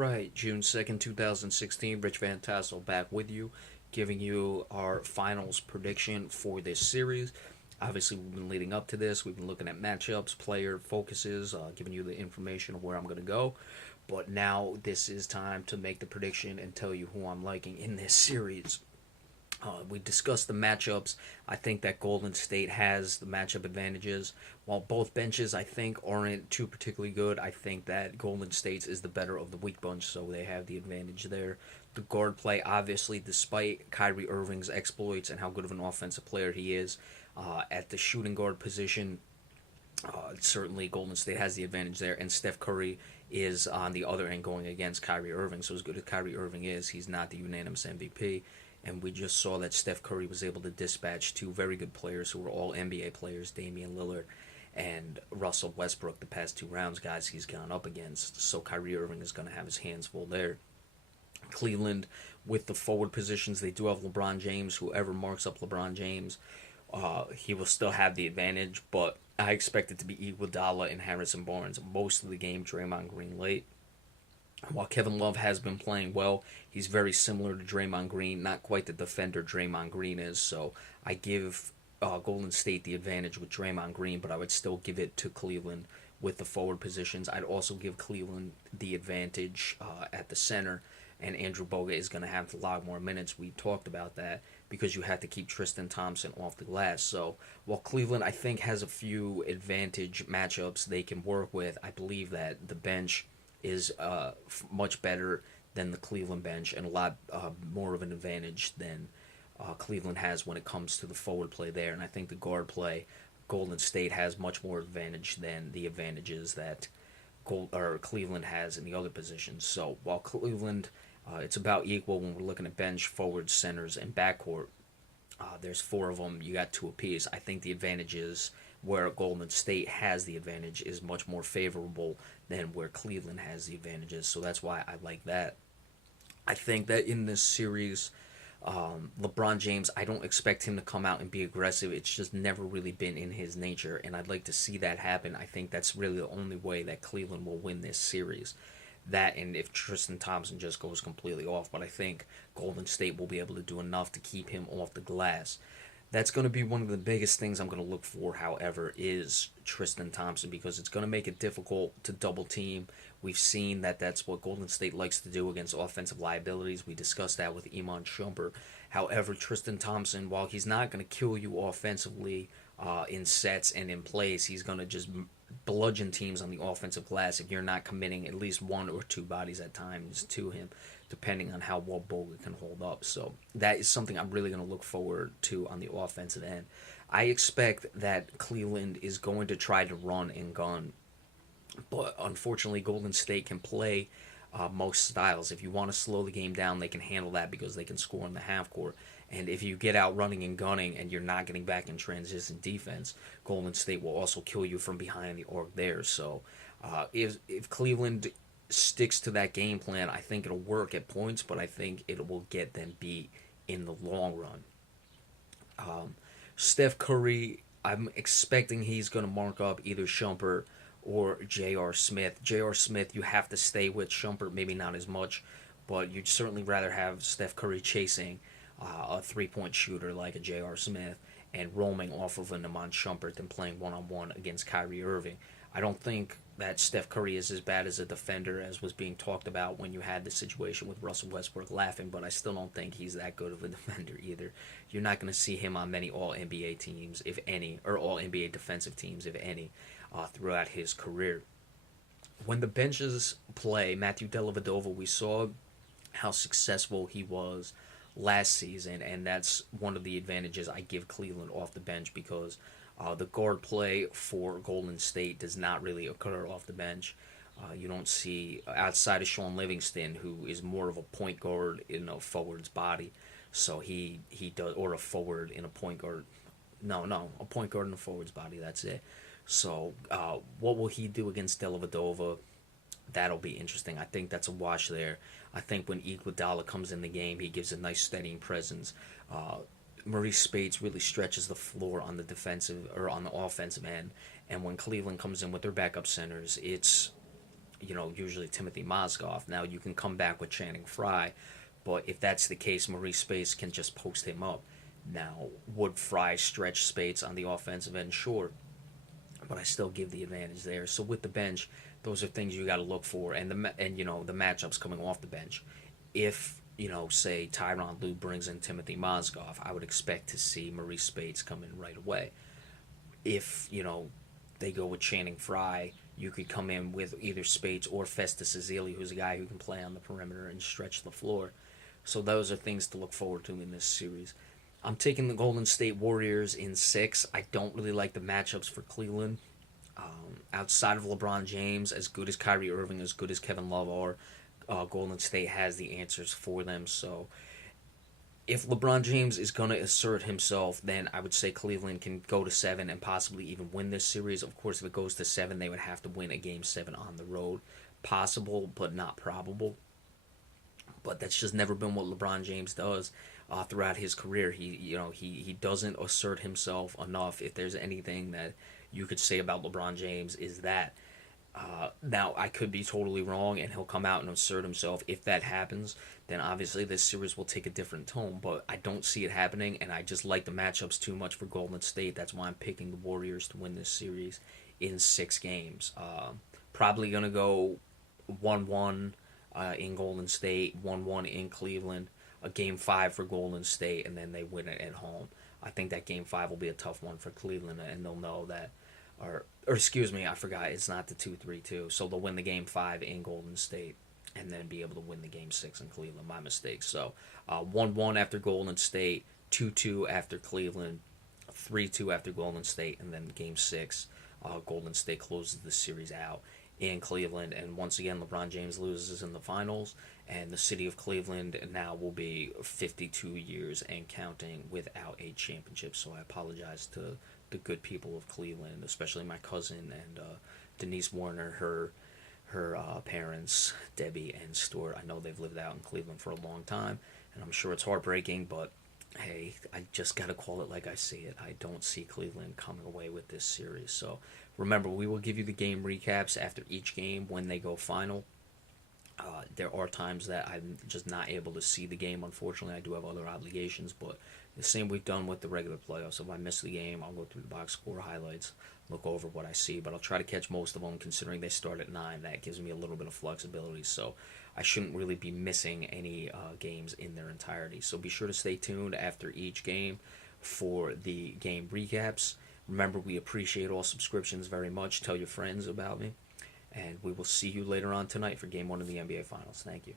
right, June 2nd, 2016. Rich Van Tassel back with you, giving you our finals prediction for this series. Obviously, we've been leading up to this. We've been looking at matchups, player focuses, giving you the information of where I'm going to go. But now this is time to make the prediction and tell you who I'm liking in this series. We discussed the matchups. I think that Golden State has the matchup advantages. While both benches, I think, aren't too particularly good, I think that Golden State's is the better of the weak bunch, so they have the advantage there. The guard play, obviously, despite Kyrie Irving's exploits and how good of an offensive player he is, at the shooting guard position, certainly Golden State has the advantage there, and Steph Curry is on the other end going against Kyrie Irving. So as good as Kyrie Irving is, he's not the unanimous MVP. And we just saw that Steph Curry was able to dispatch two very good players who were all NBA players, Damian Lillard and Russell Westbrook, the past two rounds, guys he's gone up against. So Kyrie Irving is going to have his hands full there. Cleveland, with the forward positions, they do have LeBron James. Whoever marks up LeBron James, he will still have the advantage, but I expect it to be Iguodala and Harrison Barnes most of the game. Draymond Green late. While Kevin Love has been playing well, he's very similar to Draymond Green, not quite the defender Draymond Green is. So I give Golden State the advantage with Draymond Green, but I would still give it to Cleveland with the forward positions. I'd also give Cleveland the advantage at the center, and Andrew Bogut is going to have to log more minutes. We talked about that because you have to keep Tristan Thompson off the glass. So while Cleveland, I think, has a few advantage matchups they can work with, I believe that the bench is much better than the Cleveland bench and a lot more of an advantage than Cleveland has when it comes to the forward play there. And I think the guard play, Golden State has much more advantage than the advantages that Cleveland has in the other positions. So while Cleveland, it's about equal when we're looking at bench, forward, centers, and backcourt. There's four of them. You got two apiece. I think the advantages where Golden State has the advantage is much more favorable than where Cleveland has the advantages. So that's why I like that. I think that in this series, LeBron James, I don't expect him to come out and be aggressive. It's just never really been in his nature, and I'd like to see that happen. I think that's really the only way that Cleveland will win this series. That and if Tristan Thompson just goes completely off, but I think Golden State will be able to do enough to keep him off the glass. That's going to be one of the biggest things I'm going to look for, however, is Tristan Thompson, because it's going to make it difficult to double team. We've seen that that's what Golden State likes to do against offensive liabilities. We discussed that with Iman Shumpert. However, Tristan Thompson, while he's not going to kill you offensively in sets and in plays, he's going to just bludgeon teams on the offensive glass if you're not committing at least one or two bodies at times to him, depending on how well Bogut can hold up. So that is something I'm really going to look forward to on the offensive end. I expect that Cleveland is going to try to run and gun, but unfortunately Golden State can play most styles. If you want to slow the game down, they can handle that because they can score in the half court. And if you get out running and gunning and you're not getting back in transition defense, Golden State will also kill you from behind the arc there. So if Cleveland sticks to that game plan, I think it'll work at points, but I think it will get them beat in the long run. Steph Curry, I'm expecting he's going to mark up either Shumpert or J.R. Smith. J.R. Smith, you have to stay with. Shumpert, maybe not as much, but you'd certainly rather have Steph Curry chasing a three-point shooter like a J.R. Smith and roaming off of an Iman Shumpert than playing one-on-one against Kyrie Irving. I don't think that Steph Curry is as bad as a defender as was being talked about when you had the situation with Russell Westbrook laughing, but I still don't think he's that good of a defender either. You're not going to see him on many All-NBA teams, if any, or All-NBA defensive teams, if any, throughout his career. When the benches play, Matthew Dellavedova, we saw how successful he was last season, and that's one of the advantages I give Cleveland off the bench because the guard play for Golden State does not really occur off the bench. You don't see, outside of Sean Livingston, who is more of a point guard in a forward's body, so he does, or a forward in a point guard. No, a point guard in a forward's body, that's it. So what will he do against Dellavedova? That'll be interesting. I think that's a wash there. I think when Iguodala comes in the game, he gives a nice steadying presence. Maurice Spades really stretches the floor on the defensive or on the offensive end, and when Cleveland comes in with their backup centers, it's usually Timothy Mozgov. Now you can come back with Channing Frye, but if that's the case, Maurice Spates can just post him up. Now, would Frye stretch Spates on the offensive end? Sure, but I still give the advantage there. So with the bench, those are things you got to look for, and the matchups coming off the bench. If say Tyronn Lue brings in Timothy Mozgov, I would expect to see Maurice Spates come in right away. If they go with Channing Frye, you could come in with either Spates or Festus Ezeli, who's a guy who can play on the perimeter and stretch the floor. So those are things to look forward to in this series. I'm taking the Golden State Warriors in 6. I don't really like the matchups for Cleveland. Outside of LeBron James, as good as Kyrie Irving, as good as Kevin Love are, Golden State has the answers for them. So if LeBron James is going to assert himself, then I would say Cleveland can go to 7 and possibly even win this series. Of course, if it goes to 7, they would have to win a Game 7 on the road. Possible, but not probable. But that's just never been what LeBron James does throughout his career. He doesn't assert himself enough. If there's anything that you could say about LeBron James, is that. Now, I could be totally wrong, and he'll come out and assert himself. If that happens, then obviously this series will take a different tone, but I don't see it happening, and I just like the matchups too much for Golden State. That's why I'm picking the Warriors to win this series in 6 games. Probably going to go 1-1 in Golden State, 1-1 in Cleveland, a Game 5 for Golden State, and then they win it at home. I think that Game 5 will be a tough one for Cleveland, and they'll know that. Or excuse me, I forgot, it's not the 2-3-2. So they'll win the Game 5 in Golden State and then be able to win the Game 6 in Cleveland. My mistake. So 1-1 after Golden State, 2-2 after Cleveland, 3-2 after Golden State, and then Game 6, Golden State closes the series out in Cleveland. And once again, LeBron James loses in the finals, and the city of Cleveland now will be 52 years and counting without a championship. So I apologize to the good people of Cleveland, especially my cousin and Denise Warner, her parents, Debbie and Stuart. I know they've lived out in Cleveland for a long time, and I'm sure it's heartbreaking, but hey, I just got to call it like I see it. I don't see Cleveland coming away with this series. So remember, we will give you the game recaps after each game when they go final. There are times that I'm just not able to see the game, unfortunately. I do have other obligations, but the same we've done with the regular playoffs. If I miss the game, I'll go through the box score highlights, look over what I see, but I'll try to catch most of them considering they start at 9. That gives me a little bit of flexibility, so I shouldn't really be missing any games in their entirety. So be sure to stay tuned after each game for the game recaps. Remember, we appreciate all subscriptions very much. Tell your friends about me. And we will see you later on tonight for Game 1 of the NBA Finals. Thank you.